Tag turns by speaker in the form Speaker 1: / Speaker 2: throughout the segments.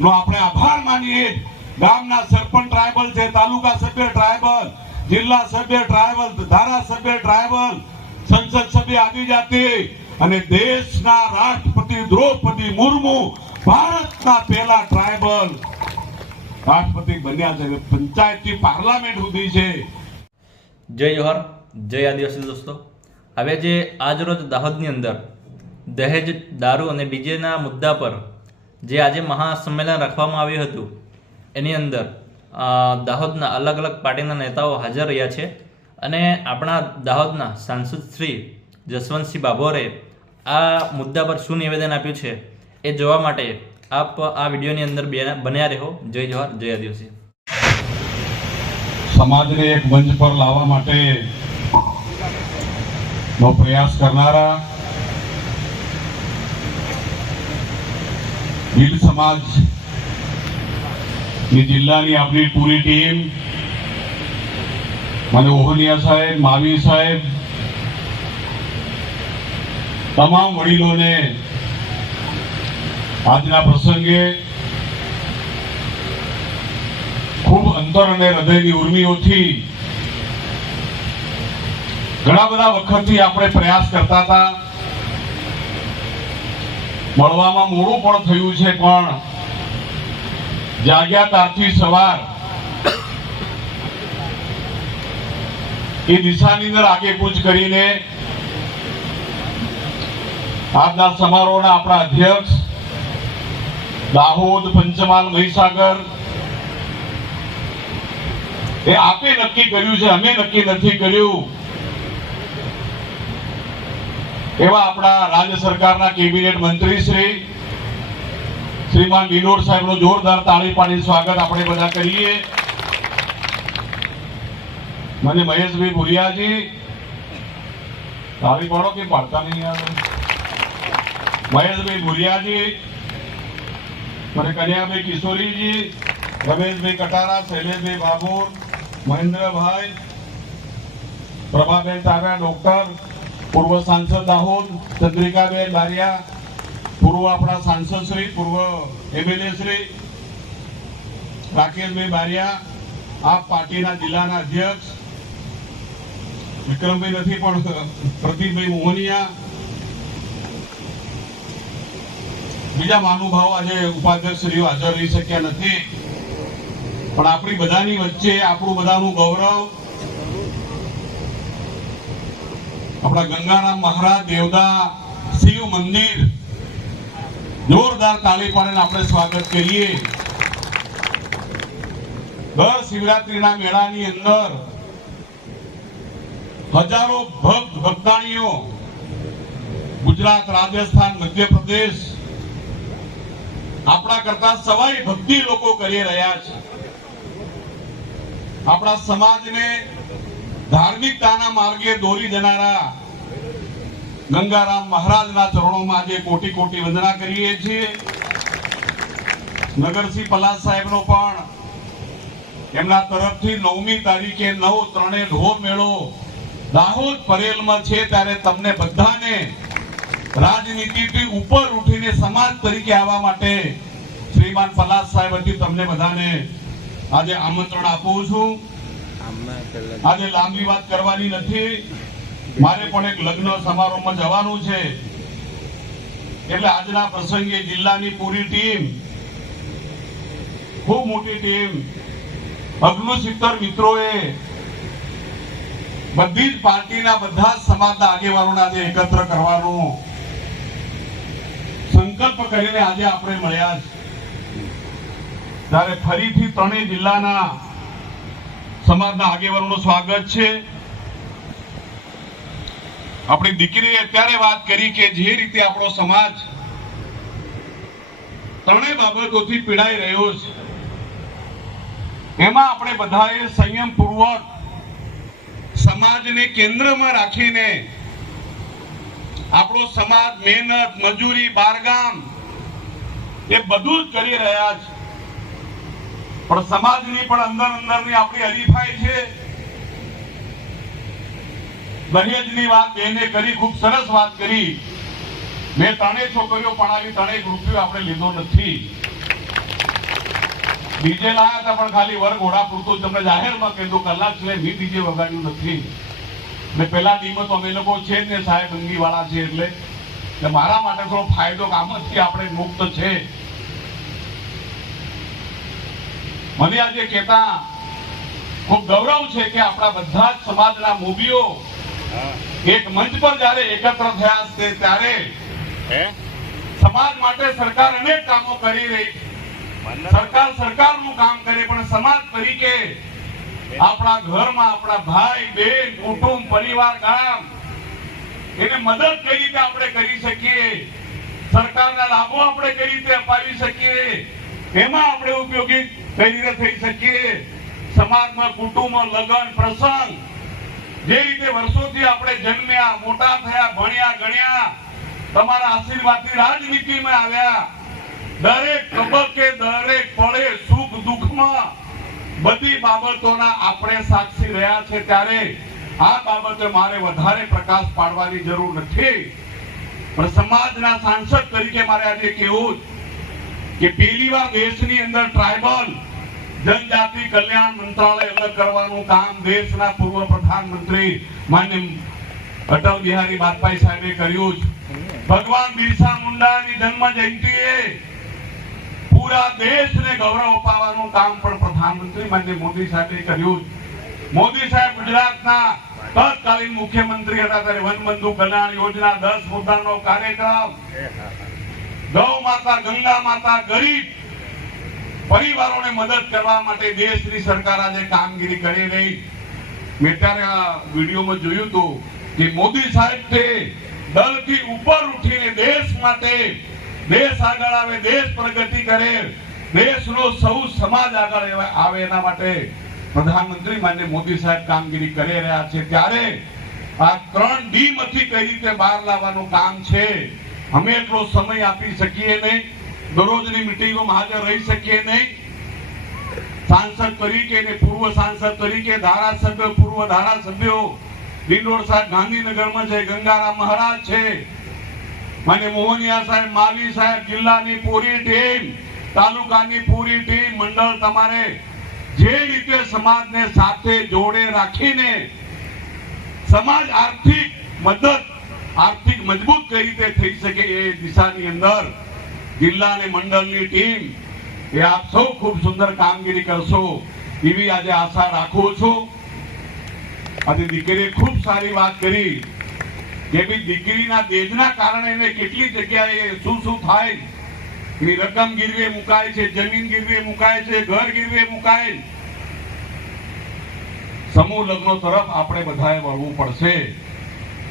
Speaker 1: નો આપણે આભાર માનીએ. ગામના સરપંચ ટ્રાયબલ છે, તાલુકા સભ્ય ટ્રાયબલ જિલ્લા સભ્ય ટ્રાયબલ ધારાસભ્ય ટ્રાયબલ સંસદ સભ્ય આદિજાતિ અને દેશના રાષ્ટ્રપતિ દ્રૌપદી મુર્મુ ભારતના પહેલા ટ્રાયબલ રાષ્ટ્રપતિ બન્યા છે પંચાયતથી પાર્લામેન્ટ સુધી છે.
Speaker 2: જય જોહર, જય આદિવાસી દોસ્તો. હવે જે આજરોજ દાહોદની અંદર દહેજ દારૂ અને ડીજેના મુદ્દા પર જે આજે મહાસંમેલન રાખવામાં આવ્યું હતું, એની અંદર દાહોદના અલગ અલગ પાર્ટીના નેતાઓ હાજર રહ્યા છે અને આપણા દાહોદના સાંસદ શ્રી જસવંતસિંહ બાભોરે આ મુદ્દા પર શું નિવેદન આપ્યું છે એ જોવા માટે આપ આ વિડીયોની અંદર બન્યા રહો. જય જવાહર, જય આદિવાસી.
Speaker 1: સમાજને એક મંચ પર લાવવા માટે પ્રયાસ કરનારા ભીલ સમાજ જિલ્લાની આપણી પૂરી ટીમ મને ઓહનિયા સાહેબ માવી સાહેબ, તમામ વડીલોને આજના પ્રસંગે ખૂબ અંતર અને હૃદયની ઉર્મિઓથી ઘણા બધા વખતથી આપણે પ્રયાસ કરતા હતા. મળવામાં મોડું પણ થયું છે, પણ જાગ્યા તારથી સવાર એ દિશાની અંદર આગેકૂચ કરીને આજના સમારોહના આપણા અધ્યક્ષ દાહોદ, પંચમહાલ, મહીસાગર એ આપે નક્કી કર્યું છે, અમે નક્કી નથી કર્યું. એવા આપણા રાજ્ય સરકારના કેબિનેટ મંત્રી શ્રી શ્રીમાન વિનોદ સાહેબનું જોરદાર તાળી સ્વાગત આપણે બધા કરીએ. મને મહેશભાઈ ભુરિયાજી, તાળી પાડો કે પાડતા નહીં આવે? મહેશભાઈ ભુરિયાજી, મને કન્યાભાઈ કિશોરીજી, રમેશભાઈ કટારા, શૈલેષભાઈ બાબુર, મહેન્દ્રભાઈ, પ્રભાબેન તારા, ડોક્ટર પૂર્વ સાંસદ દાહોદ, ચંદ્રિકાબેન બારિયા, પૂર્વ આપણા સાંસદ શ્રી, પૂર્વ એમએલએ શ્રી, રાકેશભાઈ બારિયા, આપ પાર્ટીના જિલ્લાના અધ્યક્ષ, વિક્રમભાઈ નથી પણ પ્રદીપભાઈ મોહનિયા, બીજા મહાનુભાવો આજે ઉપાધ્યક્ષ શ્રીઓ હાજર રહી શક્યા નથી. પણ આપણી બધાની વચ્ચે આપણું બધાનું ગૌરવ આપણા ગંગારામ મહારાજ, દેવદા, શિવ મંદિર, જોરદાર તાળી પાડીને આપણે સ્વાગત કરીએ. દર શિવરાત્રીના મેળાની અંદર હજારો ભક્ત ભક્તાણીઓ ગુજરાત, રાજસ્થાન, મધ્યપ્રદેશ, આપણા કરતા સવાઈ ભક્તિ લોકો કરી રહ્યા છે. આપણા સમાજને ધાર્મિકતાના માર્ગે દોરી જનારા ગંગારામ મહારાજના ચરણોમાં આજે કોટી કોટી વંદના કરીએ છીએ. નગરસિંહ પલાસ સાહેબનો પણ એમના તરફથી નવમી તારીખે નવ ત્રણે ઢો મેળો દાહોદ પરેલમાં છે ત્યારે તમને બધાને રાજનીતિથી ઉપર ઉઠીને સમાજ તરીકે આવવા માટે શ્રીમાન પલાસ સાહેબ વતી તમને બધાને આજે આમંત્રણ આપું છું. આજે લાંબી વાત કરવાની નથી. મારે પણ એક લગ્ન સમારોહમાં જવાનું છે. એટલે આજના પ્રસંગે જિલ્લાની પૂરી ટીમ, ખૂબ મોટી ટીમ અગ્નિસિત્તર મિત્રોએ બધી જ પાર્ટીના બધા જ સમાજના આગેવાનોને આજે એકત્ર કરવાનો સંકલ્પ કરીને આજે આપણે મળ્યા છે. ત્યારે ફરીથી ત્રણેય જિલ્લાના સમાજના આગેવાનોનું સ્વાગત છે. આપણી દીકરીએ અત્યારે વાત કરી કે જે રીતે આપણો સમાજ ત્રણેય બાબતોથી પીડાઈ રહ્યો છે. એમાં આપણે બધાએ સંયમપૂર્વક સમાજને કેન્દ્રમાં રાખીને આપણો સમાજ મહેનત, મજૂરી, બારગામ એ બધું જ કરી રહ્યા છે. પણ સમાજની પણ અંદર અંદરની આપણી હરીફાઈ છે. દહેજની વાત, બેને કરી, ખૂબ સરસ વાત કરી. મેં ત્રણેય છોકરીઓ પણાવી ત્રણેય રૂપિયો આપણે લીધો નથી. ડીજે લાયા હતા, પણ ખાલી વર્ગ ઘોડા પૂરતું જ તમને જાહેરમાં કીધું કલાક છે, મી ડીજે વગાડ્યું નથી. ને પેલા ડીમો તો અમે લોકો છે જ ને, સાહેબ અંગી વાળા છે એટલે. મારા માટે થોડો ફાયદો આમાંથી આપણે મુક્ત છે. મને આજે કહેતા, ખૂબ ગૌરવ છે કે આપણા બધા જ સમાજના મૂવીઓ એક મંચ પર જ્યારે એકત્ર થયા છે ત્યારે સમાજ માટે સરકાર અનેક કામો કરી રહી છે. સરકાર સરકારનું કામ કરે પણ સમાજ તરીકે આપણા ઘરમાં આપણા ભાઈ બેન કુટુંબ પરિવાર ગામ એને મદદ કઈ રીતે આપણે કરી શકીએ? સરકારના લાભો આપણે કઈ રીતે અપાવી શકીએ? એમાં આપણે ઉપયોગી કઈ રીતે થઈ શકીએ? સમાજમાં કુટુંબ લગ્ન પ્રસંગ જે રીતે વર્ષોથી આપણે જન્મ્યા, મોટા થયા, ભણ્યા, ગણ્યા, તમારા આશીર્વાદથી રાજનીતિમાં આવ્યા. દરેક તબક્કે દરેક પળે સુખ દુઃખમાં બધી બાબતોના આપણે સાક્ષી રહ્યા છે ત્યારે આ બાબતે મારે વધારે પ્રકાશ પાડવાની જરૂર નથી. પણ સમાજના સાંસદ તરીકે મારે આજે કહેવું કે પહેલી વાર દેશની અંદર ટ્રાઇબલ જનજાતિ કલ્યાણ મંત્રાલય અલગ કરવાનું કામ દેશના પૂર્વ પ્રધાનમંત્રી માન્ય અટલ બિહારી વાજપેયી સાહેબે કર્યું છે ભગવાન બિરસા મુંડાની જન્મ જયંતિએ પૂરા દેશને ગૌરવ અપાવવાનું કામ પણ પ્રધાનમંત્રી માન્ય મોદી સાહેબે કર્યું. મોદી સાહેબ ગુજરાતના તત્કાલીન મુખ્યમંત્રી હતા ત્યારે વનબંધુ કલ્યાણ યોજના દસ મુદ્દાનો કાર્યક્રમ ગૌ માતા, ગંગા માતા, ગરીબ પરિવારોને મદદ કરવા માટે દેશની સરકાર આજે કામગીરી કરી રહી. મેં ત્યારે આ વિડીયોમાં જોયું હતું કે મોદી સાહેબ છે દળથી ઉપર ઉઠીને દેશ માટે દેશ આગળ આવે, દેશ પ્રગતિ કરે, દેશનો સૌ સમાજ આગળ આવે એના માટે પ્રધાનમંત્રી માન્ય મોદી સાહેબ કામગીરી કરી રહ્યા છે. ત્યારે આ ત્રણ ડી માંથી કઈ રીતે બહાર લાવવાનું કામ છે, અમે એટલો સમય આપી શકીએ નહીં. દરરોજની મિટિંગોમાં હાજર રહી શકીએ નહીં. સાંસદ તરીકે ને પૂર્વ સાંસદ તરીકે, ધારાસભ્ય, પૂર્વ ધારાસભ્યો, ડિંડોર સાહેબ ગાંધીનગરમાં છે, ગંગારામ મહારાજ છે. મને મોહનિયા સાહેબ, માલી સાહેબ, જિલ્લાની પૂરી ટીમ, તાલુકાની પૂરી ટીમ, મંડળ તમારે જે રીતે સમાજને સાથે જોડે રાખીને સમાજ આર્થિક મદદ, આર્થિક મજબૂત કઈ રીતે થઈ શકે એ દિશાની અંદર જિલ્લા અને મંડળની ટીમ, એ આપ સૌ ખૂબ સુંદર કામગીરી કરશો એવી આજે આશા રાખું છું. આજે દીકરીએ ખૂબ સારી વાત કરી. કે ભી દીકરીના દેજના કારણે એને કેટલી જગ્યાએ શું શું થાય? એની રકમ ગીરવે મુકાય છે, જમીન ગીરવે મુકાય છે, ઘર ગીરવે મુકાય. સમૂહ લગ્નો તરફ આપણે બધાએ વળવું પડશે.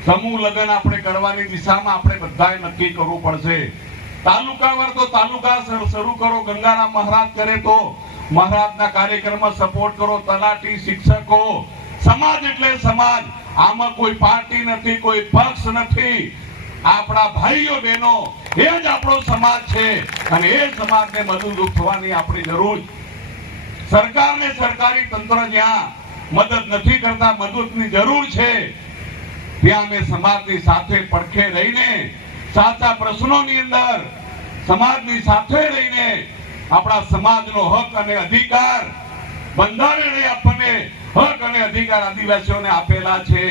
Speaker 1: સમૂહ લગ્ન આપણે કરવાની દિશામાં આપણે બધાએ નક્કી કરવું પડશે. તાલુકાવાર તો તાલુકા શરૂ કરો, ગંગારામ મહારાજ કરે તો મહારાજના કાર્યક્રમમાં સપોર્ટ કરો, તલાટી શિક્ષકો, સમાજ એટલે સમાજ. આમાં કોઈ પાર્ટી નથી, કોઈ પક્ષ નથી. આપણા ભાઈઓ બહેનો, એ જ આપણો સમાજ છે. અને એ સમાજને મદદરૂપ થવાની આપણી જરૂર. સરકારને સરકારી તંત્ર જ્યાં મદદ નથી કરતા, મદદની જરૂર છે. ત્યાં અમે સમાજની સાથે પડખે રહીને સાચા પ્રશ્નોની અંદર સમાજની સાથે રહીને આપણા સમાજનો હક અને અધિકાર બંધારણે આપણને હક અને અધિકાર આદિવાસીઓને આપેલા છે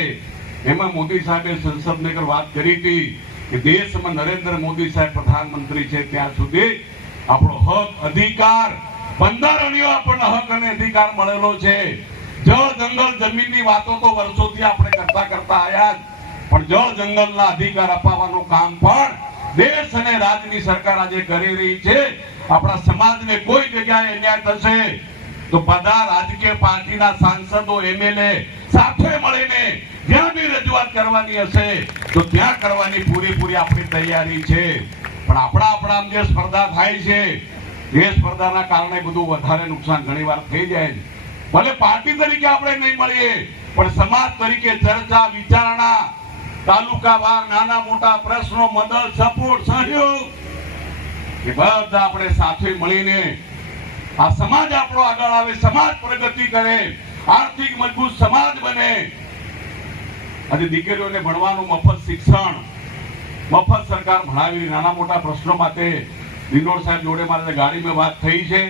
Speaker 1: એમાં મોદી સાહેબે સંસદની વાત કરી હતી કે દેશમાં નરેન્દ્ર મોદી સાહેબ પ્રધાનમંત્રી છે ત્યાં સુધી આપણો હક, અધિકાર, બંધારણીય આપણને હક અને અધિકાર મળેલો છે જળ જંગલ જમીનની વાતો તો વર્ષોથી આપણે કરતા કરતા જ. પણ જળ જંગલના અધિકાર અપાવવાનું કામ પણ દેશ અને રાજ્યની સરકાર આજે કરી રહી છે. આપણા સમાજને કોઈ જગ્યાએ અન્યાય થશે તો બધા રાજકીય પાર્ટીના સાંસદો એમએલએ સાથે મળીને જ્યાં બી રજૂઆત કરવાની હશે, તો ત્યાં કરવાની પૂરેપૂરી આપણી તૈયારી છે. પણ આપણા આપણા જે સ્પર્ધા થાય છે, એ સ્પર્ધાના કારણે બધું વધારે નુકસાન ઘણીવાર થઈ જાય ભલે પાર્ટી તરીકે આપણે નહીં મળીએ, પણ સમાજ તરીકે ચર્ચા, વિચારણા તાલુકાવાર નાના મોટા પ્રશ્નો, મદદ સપોર્ટ સહયોગ. એ બધા આપણે સાથે મળીને આ સમાજ આપણો આગળ આવે, સમાજ પ્રગતિ કરે, આર્થિક મજબૂત સમાજ બને. આજે દીકરીઓને ભણવાનું મફત શિક્ષણ, મફત સરકાર ભણાવી, નાના મોટા પ્રશ્નો માટે દિનોર સાહેબ જોડે મારે ગાડીમાં વાત થઈ છે.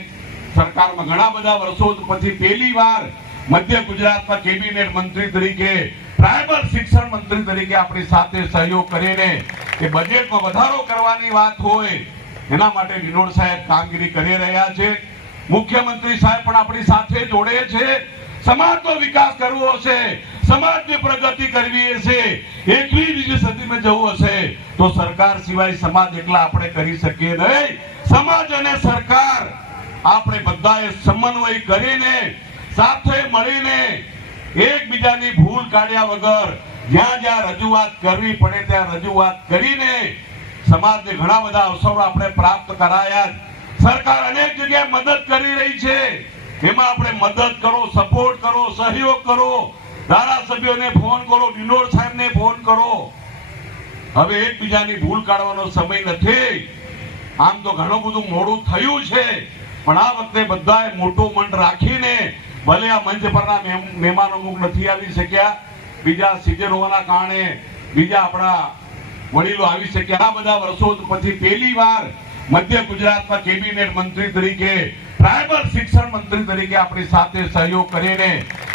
Speaker 1: સરકારમાં ઘણા બધા વર્ષો પછી પહેલી વાર મધ્ય ગુજરાતમાં કેબિનેટ મંત્રી તરીકે ટ્રાયબલ શિક્ષણ મંત્રી તરીકે આપણી સાથે સહયોગ કરીને એ બજેટમાં વધારો કરવાની વાત હોય, એના માટે વિનોદ સાહેબ કામગીરી કરી રહ્યા છે. મુખ્યમંત્રી સાહેબ પણ આપણી સાથે જોડે છે. સમાજનો વિકાસ કરવો હશે, સમાજની પ્રગતિ કરવી હશે બીજી સદીમાં જવું હશે, તો સરકાર સિવાય સમાજ એકલા આપણે કરી શકીએ નહીં. સમાજ અને સરકાર આપણે બધાએ સમન્વય કરીને, સાથે મળીને એકબીજાની ભૂલ કાઢ્યા વગર જ્યાં જ્યાં રજૂઆત કરવી પડે ત્યાં રજૂઆત કરીને સમાજને ઘણા બધા અવસરો આપણે પ્રાપ્ત કરાયા સરકાર અનેક જગ્યાએ મદદ કરી રહી છે. એમાં આપણે મદદ કરો સપોર્ટ કરો, સહયોગ કરો. ધારાસભ્યોને ફોન કરો, વિનોદ સાહેબને ફોન કરો. હવે એકબીજાની ભૂલ કાઢવાનો સમય નથી. આમ તો ઘણું બધું મોડું થયું છે. પણ આ વખતે બધાએ મોટું મન રાખીને ભલે આ મંચ પરના મહેમાનો અમુક નથી આવી શક્યા, બીજા સિઝન હોવાના કારણે બીજા આપણા વડીલો આવી શક્યા. આ બધા વર્ષો પછી પહેલી વાર મધ્ય ગુજરાતમાં કેબિનેટ મંત્રી તરીકે, ટ્રાયબલ શિક્ષણ મંત્રી તરીકે આપણી સાથે સહયોગ કરીને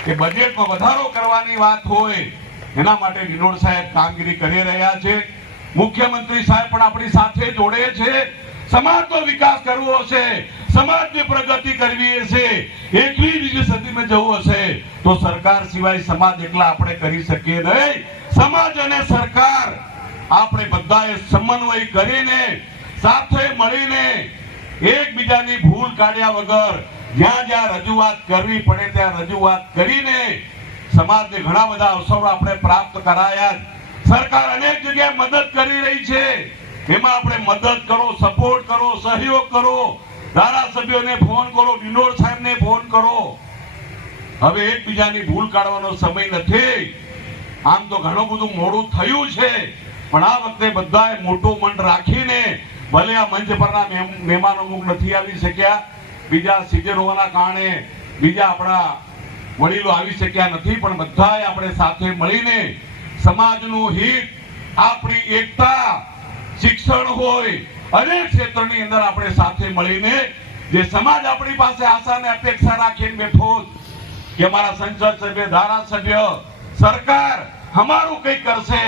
Speaker 1: એ બજેટમાં વધારો કરવાની વાત હોય, એના માટે વિનોદ સાહેબ કામગીરી કરી રહ્યા છે. મુખ્યમંત્રી સાહેબ પણ આપણી સાથે જોડે છે. સમાજનો વિકાસ કરવો હશે. સમાજની પ્રગતિ કરવી હશે બીજી સદીમાં જવું હશે. તો સરકાર સિવાય સમાજ એકલા આપણે કરી શકીએ નહીં. સમાજ અને સરકાર આપણે બધાએ સમન્વય કરીને, સાથે મળીને એકબીજાની ભૂલ કાઢ્યા વગર જ્યાં જ્યાં રજૂઆત કરવી પડે ત્યાં રજૂઆત કરીને સમાજને ઘણા બધા અવસરો આપણે પ્રાપ્ત કરાયા. સરકાર અનેક જગ્યાએ મદદ કરી રહી છે. એમાં આપણે મદદ કરો સપોર્ટ કરો, સહયોગ કરો. ધારાસભ્યોને ફોન કરો, વિનોદ સાહેબને ફોન કરો. હવે એકબીજાની ભૂલ કાઢવાનો સમય નથી. આમ તો ઘણું બધું મોડું થયું છે. પણ આ વખતે બધાએ મોટું મન રાખીને ભલે આ મંચ પરના મહેમ- મહેમાનો અમુક નથી આવી શક્યા, બીજા સિઝન હોવાના કારણે બીજા આપણા વડીલો આવી શક્યા નથી, પણ બધાએ આપણે સાથે મળીને સમાજનું હિત, આપણી એકતા, શિક્ષણ હોય અનેક ક્ષેત્રની અંદર આપણે સાથે મળીને જે સમાજ આપણી પાસે આશા અને અપેક્ષા રાખીને બેઠો કે અમારા સંસદ સભ્ય, ધારાસભ્ય, સરકાર અમારું કંઈક કરશે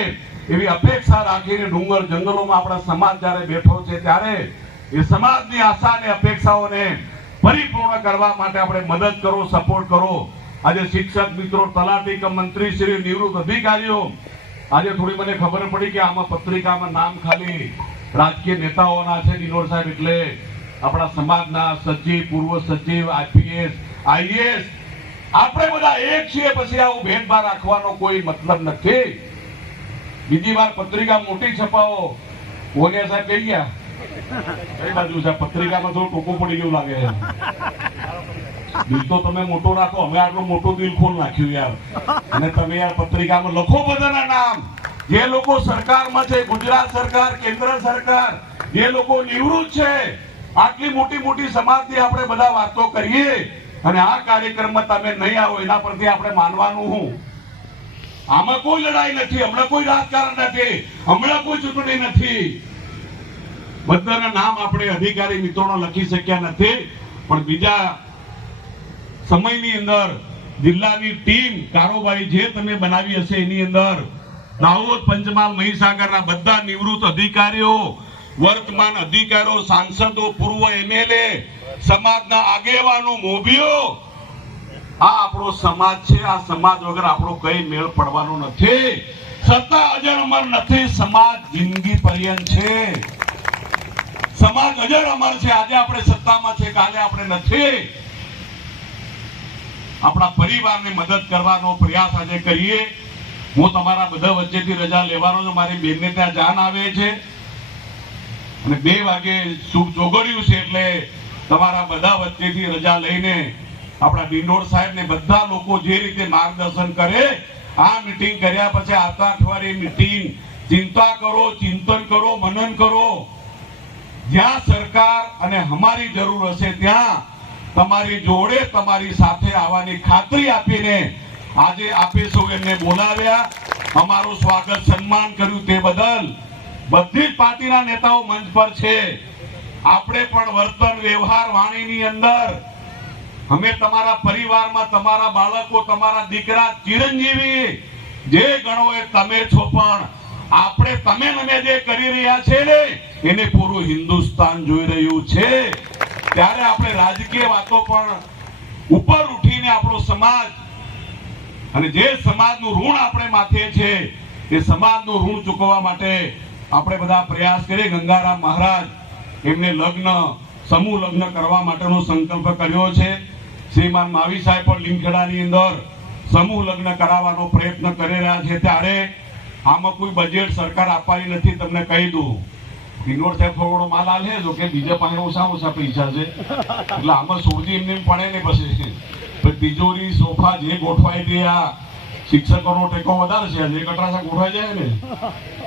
Speaker 1: એવી અપેક્ષા રાખીને ડુંગર જંગલોમાં આપણા સમાજ જ્યારે બેઠો છે ત્યારે એ સમાજની આશા અને અપેક્ષાઓને પરિપૂર્ણ કરવા માટે આપણે મદદ કરો, સપોર્ટ કરો. આજે શિક્ષક મિત્રો તલાટી કે મંત્રી શ્રી નિવૃત્ત અધિકારીઓ, આજે થોડી મને ખબર પડી કે આમાં પત્રિકામાં નામ ખાલી રાજકીય નેતાઓના છે વિનોદ સાહેબ, એટલે આપણા સમાજના સચિવ, પૂર્વ સચિવ આઈપીએસ આઈએસ આપણે બધા એક છીએ, પછી આવું ભેદભાવ રાખવાનો કોઈ મતલબ નથી. બીજી વાર પત્રિકા મોટી છપાવો. ઓલિયા સાહેબ કહી ગયા. થોડું ટૂંકું પડી ગયું લાગે બિલ તો તમે મોટો રાખો, અમે આટલું મોટું બિલ ખોલ નાખ્યું યાર. અને તમે યાર પત્રિકામાં લખો બધાના નામ. જે લોકો સરકારમાં છે ગુજરાત સરકાર, કેન્દ્ર સરકાર, જે લોકો નિવૃત્ત છે, આટલી મોટી મોટી સમાજથી આપણે બધા વાતો કરીએ અને આ કાર્યક્રમમાં તમે નહીં આવો, એના પરથી આપણે માનવાનું હું. આમાં કોઈ લડાઈ નથી, હમણાં કોઈ રાજકારણ નથી, હમણાં કોઈ ચૂંટણી નથી. બધાના નામ આપણે અધિકારી મિત્રોનો લખી શક્યા નથી, પણ બીજા સમયની અંદર જિલ્લાની ટીમ કારોબારી જે તમે બનાવી હશે એની અંદર દાહોદ, પંચમહાલ, મહીસાગરના બધા નિવૃત્ત અધિકારીઓ, વર્તમાન અધિકારીઓ, સાંસદો, પૂર્વ એમએલએ, સમાજના આગેવાનો, મોભીઓ, આ આપણો સમાજ છે. આ સમાજ વગર આપણો કઈ મેળ પડવાનો નથી. સત્તા અજર અમર નથી. સમાજ જિંદગી પર્યંત છે. સમાજ અજર અમર છે. આજે આપણે સત્તામાં છે કાલે આપણે નથી. આપણા પરિવારને મદદ કરવાનો પ્રયાસ આજે કરીએ. હું તમારા બધા વચ્ચેથી રજા લેવાનો છું. મારી બેનને ત્યાં જાન આવે છે. અને બે વાગે શુભ જોગડ્યું છે એટલે તમારા બધા વચ્ચેથી રજા લઈને આપણા ડિંડોર સાહેબને બધા લોકો જે રીતે માર્ગદર્શન કરે, આ મિટિંગ કર્યા પછી આવતા અઠવાડિયે મિટિંગ ચિંતા કરો, ચિંતન કરો, મનન કરો. જ્યાં સરકાર અને અમારી જરૂર હશે ત્યાં તમારી જોડે તમારી સાથે આવવાની ખાતરી આપીને આજે આપે સૌ એમને બોલાવ્યા. અમારું સ્વાગત સન્માન કર્યું તે બદલ. બધી જ પાર્ટીના નેતાઓ મંચ પર છે. આપણે પણ વર્તન, વ્યવહાર, વાણીની અંદર અમે તમારા પરિવારમાં, તમારા બાળકો, તમારા દીકરા, ચિરંજીવી, જે ગણો એ તમે છો પણ આપણે તમે અમે જે કરી રહ્યા છે ને, એને પૂરું હિન્દુસ્તાન જોઈ રહ્યું છે. ત્યારે આપણે રાજકીય વાતો પણ ઉપર ઉઠીને આપણો સમાજ અને જે સમાજનું ઋણ આપણે માથે છે, એ સમાજનું ઋણ ચૂકવવા માટે આપણે બધા પ્રયાસ કરીએ. ગંગારામ મહારાજ એમને લગ્ન, સમૂહ લગ્ન કરવા માટેનો સંકલ્પ કર્યો છે. શ્રીમાન માવી સાહેબ પણ લીમખેડાની અંદર સમૂહ લગ્ન કરાવવાનો પ્રયત્ન કરી રહ્યા છે. ત્યારે આમાં કોઈ બજેટ સરકાર આપવાની નથી, તમને કહી દઉં. કિન્નોર સાહેબ થોડો માલ આલે જો કે બીજા પાસે ઓછા ઓછા પૈસા છે. એટલે આમાં સુરજી એમને એમ પડે ને પછી. તિજોરી સોફા જે ગોઠવાય તે આ શિક્ષકોનો ટેકો વધારે છે. જે કટરાસા ગોઠવાઈ જાય ને.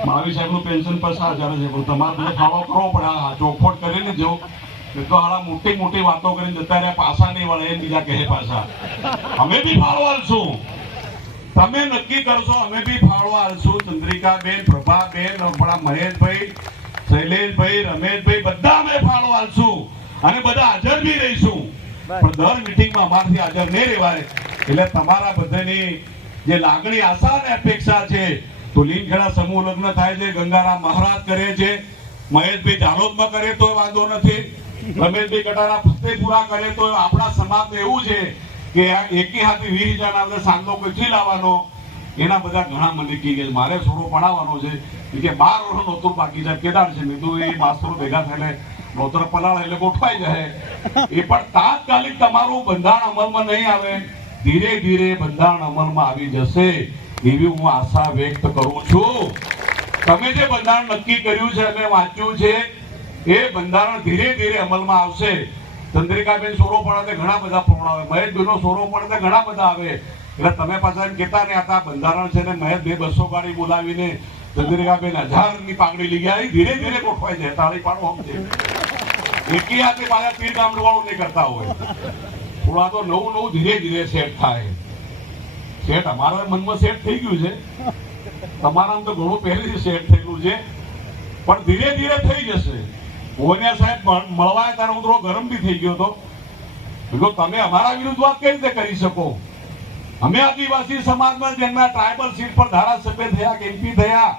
Speaker 1: મારી સાહેબનું પેન્શન પચાસ હજાર છે. પણ તમારે બધો ફાળો કરવો પડે. આ ચોખવટ કરીને જો તો આડા મોટી મોટી વાતો કરીને જતા રહ્યા. પાછા નહીં વળે એ બીજા કહે પાછા. અમે બી ફાળો આલશું. તમે નક્કી કરશો, અમે બી ફાળો આલશું. ચંદ્રિકાબેન, પ્રભાબેન, આપણા મહેશભાઈ, શૈલેષભાઈ, રમેશભાઈ, બધા અમે ફાળો આલશું. અને બધા હાજર બી રહીશું. પણ દર મીટિંગમાં અમારથી હાજર નહીં રહેવાય એટલે તમારા બધાની જે લાગણી આશા અને અપેક્ષા છે, તો લીમખેડા સમૂહ લગ્ન થાય છે, ગંગારામ મહારાજ કરે છે, મહેશભાઈ જાલોદમાં કરે તો વાંધો નથી, રમેશભાઈ કટારા ફતેપુરા કરે તો આપણા સમાજ એવું છે કે એકી હાથી વીર જણા આપણે સાંજનો કોઈ લાવવાનો, એના બધા ઘણા મને કહી ગયા મારે થોડો પડાવવાનો છે, કે બાર વર્ષ નહોતું બાકી છે કેદાર છે, મેં તો એ માસ્તરો ભેગા થઈને નોતર પલાળ એટલે ગોઠવાઈ જાય. એ પણ તાત્કાલિક તમારું બંધારણ અમલમાં નહીં આવે. ધીરે ધીરે બંધારણ અમલમાં આવી જશે એવી હું આશા વ્યક્ત કરું છું. તમે જે બંધારણ નક્કી કર્યું છે અમે વાંચ્યું છે, એ બંધારણ ધીરે ધીરે અમલમાં આવશે. ચંદ્રિકાબેન સોરો પણ ઘણા બધા પૂર્ણ આવે. મહેશભાઈનો સોરો પણ ઘણા બધા આવે. એટલે તમે પાછા કેતા ને આ બંધારણ છે ને મહેશ બે બસો ગાડી બોલાવીને ચંદ્રિકાબેન હજારની પાઘડી લઈ ગયા ધીરે ધીરે ગોઠવાય છે તાળી પાડો સમજે એકી હાથે પાછા તીર ગામડું વાળું નહીં કરતા હોય. થોડા તો નવું નવું ધીરે ધીરે સેટ થાય. સેટ અમારા મનમાં સેટ થઈ ગયું છે. તમારા તો ઘણું પહેલેથી સેટ થયેલું છે. પણ ધીરે ધીરે થઈ જશે. ઓનિયા સાહેબ મળ- મળવા ત્યારે હું થોડો ગરમ બી થઈ ગયો હતો તમે અમારા વિરુદ્ધ વાત કઈ રીતે કરી શકો? અમે આદિવાસી સમાજમાં જેમના ટ્રાયબલ સીટ પર ધારાસભ્ય થયા, કે એમપી થયા,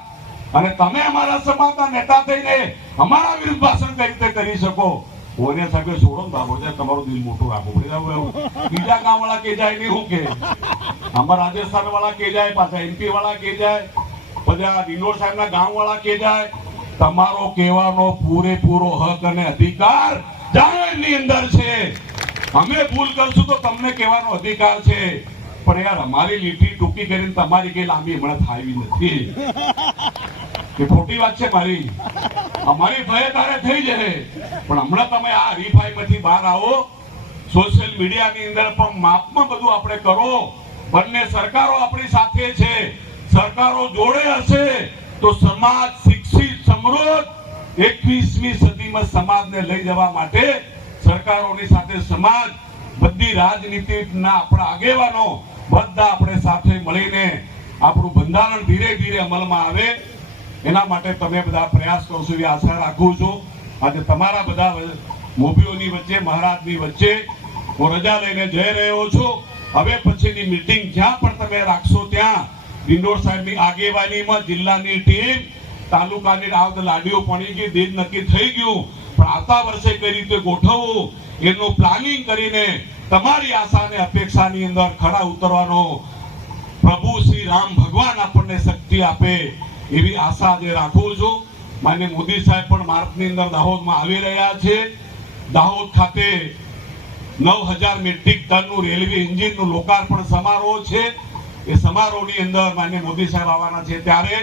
Speaker 1: અને તમે અમારા સમાજના નેતા થઈને અમારા વિરુદ્ધ ભાષણ કઈ રીતે કરી શકો? ભુવનિયા સાહેબ છોડો ને બાબો તમારું દિલ મોટું રાખો. બીજા ગામ વાળા કે જાય નહીં, હું કે. અમારા રાજસ્થાન વાળા કે જાય, પાછા એમપી વાળા કે જાય બધા ડિંડોર સાહેબના ગામ વાળા કે જાય. તમારો કહેવાનો પૂરેપૂરો હક અને અધિકાર જાહેરની અંદર છે. અમે ભૂલ કરશું તો તમને કહેવાનો અધિકાર છે. પણ યાર, અમારી લીટી ટૂંકી કરીને તમારી કઈ લાંબી, હમણાં થાવી નથી. એ ખોટી વાત છે મારી. અમારી ભય તારે થઈ જશે પણ હમણાં તમે આ હરીફાઈમાંથી બહાર આવો સોશિયલ મીડિયાની અંદર પણ માપમાં બધું આપણે કરો. બંને સરકારો આપણી સાથે છે. સરકારો જોડે હશે તો સમાજ શિક્ષિત સમૃદ્ધ એકવીસમી સદીમાં સમાજને લઈ જવા માટે સરકારોની સાથે સમાજ બધી રાજનીતિના આપણા આગેવાનો બધા આપણે સાથે મળીને આપણું બંધારણ ધીરે ધીરે અમલમાં આવે. એના માટે તમે બધા પ્રયાસ કરશો એવી આશા રાખું છું. આજે તમારા બધા મોભીઓની વચ્ચે, મહારાજની વચ્ચે હું રજા લઈને જઈ રહ્યો છું. હવે પછીની મિટિંગ જ્યાં પણ તમે રાખશો ત્યાં ઇન્દોર સાહેબની આગેવાનીમાં જિલ્લાની ટીમ તાલુકાની રાવત લાડીઓ પડી ગઈ દેજ નક્કી થઈ ગયું. પણ આવતા વર્ષે કઈ રીતે ગોઠવવું, એનું પ્લાનિંગ કરીને તમારી આશા અને અપેક્ષાની અંદર ખરા ઉતરવાનો પ્રભુ શ્રી રામ ભગવાન આપણને શક્તિ આપે એવી આશા આજે રાખું છું. માન્ય મોદી સાહેબ પણ માર્ચની અંદર દાહોદમાં આવી રહ્યા છે. દાહોદ ખાતે નવ હજાર મેટ્રિક ટનનું રેલવે એન્જિનનું લોકાર્પણ સમારોહ છે. એ સમારોહની અંદર માન્ય મોદી સાહેબ આવવાના છે ત્યારે.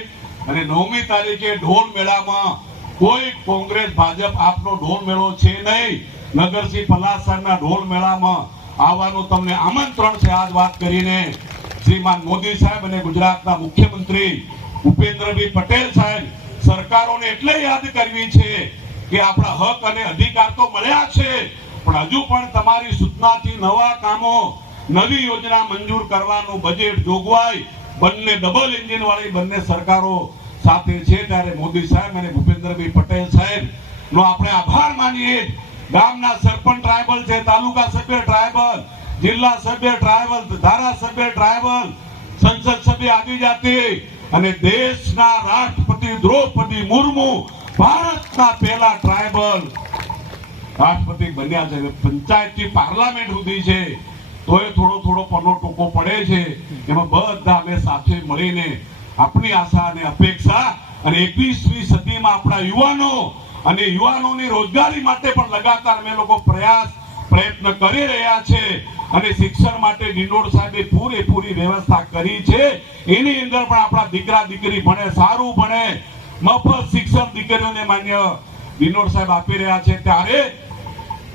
Speaker 1: અને નવમી તારીખે ઢોલ મેળામાં કોઈ કોંગ્રેસ, ભાજપ આપનો ઢોલ મેળો છે નહીં. નગરસિંહ પલાસરના ઢોલ મેળામાં આવવાનું તમને આમંત્રણ છે આજ વાત કરીને. શ્રીમાન મોદી સાહેબ અને ગુજરાતના મુખ્યમંત્રી ભૂપેન્દ્રભાઈ પટેલ સાહેબ, સરકારોને એટલે યાદ કરવી છે કે આપણા હક અને અધિકાર તો મળ્યા છે, પણ હજુ પણ તમારી સૂચનાથી નવા કામો, નવી યોજના મંજૂર કરવાનું બજેટ જોગવાઈ, બંને ડબલ એન્જિન વાળી બંને સરકારો સાથે છે ત્યારે મોદી સાહેબ અને ભૂપેન્દ્રભાઈ પટેલ સાહેબ. નો આપણે આભાર માનીએ ગામના સરપંચ ટ્રાયબલ છે, તાલુકા સભ્ય ટ્રાયબલ જિલ્લા સભ્ય ટ્રાયબલ ધારાસભ્ય ટ્રાયબલ સંસદ સભ્ય આદિજાતિ અને દેશના રાષ્ટ્રપતિ દ્રૌપદી મુર્મુ ભારતના પહેલા ટ્રાયબલ રાષ્ટ્રપતિ બન્યા છે પંચાયતથી પાર્લામેન્ટ સુધી છે. તો એ થોડો થોડો પનો ટૂંકો પડે છે. એમાં બધા અમે સાથે મળીને આપણી આશા અને અપેક્ષા અને એકવીસમી સદીમાં આપણા યુવાનો અને યુવાનોની રોજગારી માટે પણ લગાતાર અમે લોકો પ્રયાસ, પ્રયત્ન કરી રહ્યા છે અને શિક્ષણ માટે ડિંડોર સાહેબે પૂરેપૂરી વ્યવસ્થા કરી છે. એની અંદર પણ આપણા દીકરા દીકરી ભણે, સારું ભણે, મફત શિક્ષણ દીકરીઓને માન્ય ડિંડોર સાહેબ આપી રહ્યા છે. ત્યારે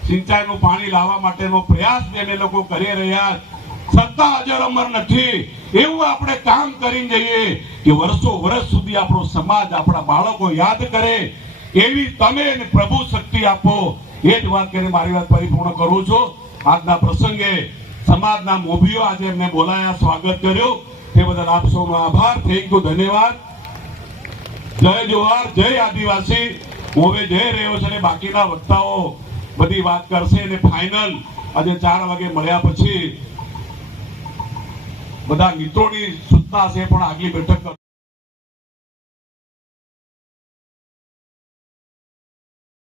Speaker 1: સિંચાઈનું પાણી લાવવા માટેનો પ્રયાસ અમે લોકો કરી રહ્યા. સત્તા અજર અમર નથી. એવું આપણે કામ કરીને જઈએ કે વર્ષો વર્ષ સુધી આપણો સમાજ, આપણા બાળકો યાદ કરે. એવી તમે પ્રભુ શક્તિ આપો, એ જ વાત મારી વાત પરિપૂર્ણ કરું છું. આજના પ્રસંગે સમાજના મોભીઓ આજે એમને બોલાયા, સ્વાગત કર્યું. તે બદલ આપ સૌનો આભાર થેન્ક યુ ધન્યવાદ. જય જોહાર, જય આદિવાસી. હું હવે રહ્યો છે અને બાકીના વક્તાઓ બધી વાત કરશે અને ફાઇનલ આજે ચાર વાગે મળ્યા પછી બધા મિત્રોની સૂચના છે પણ આગલી બેઠક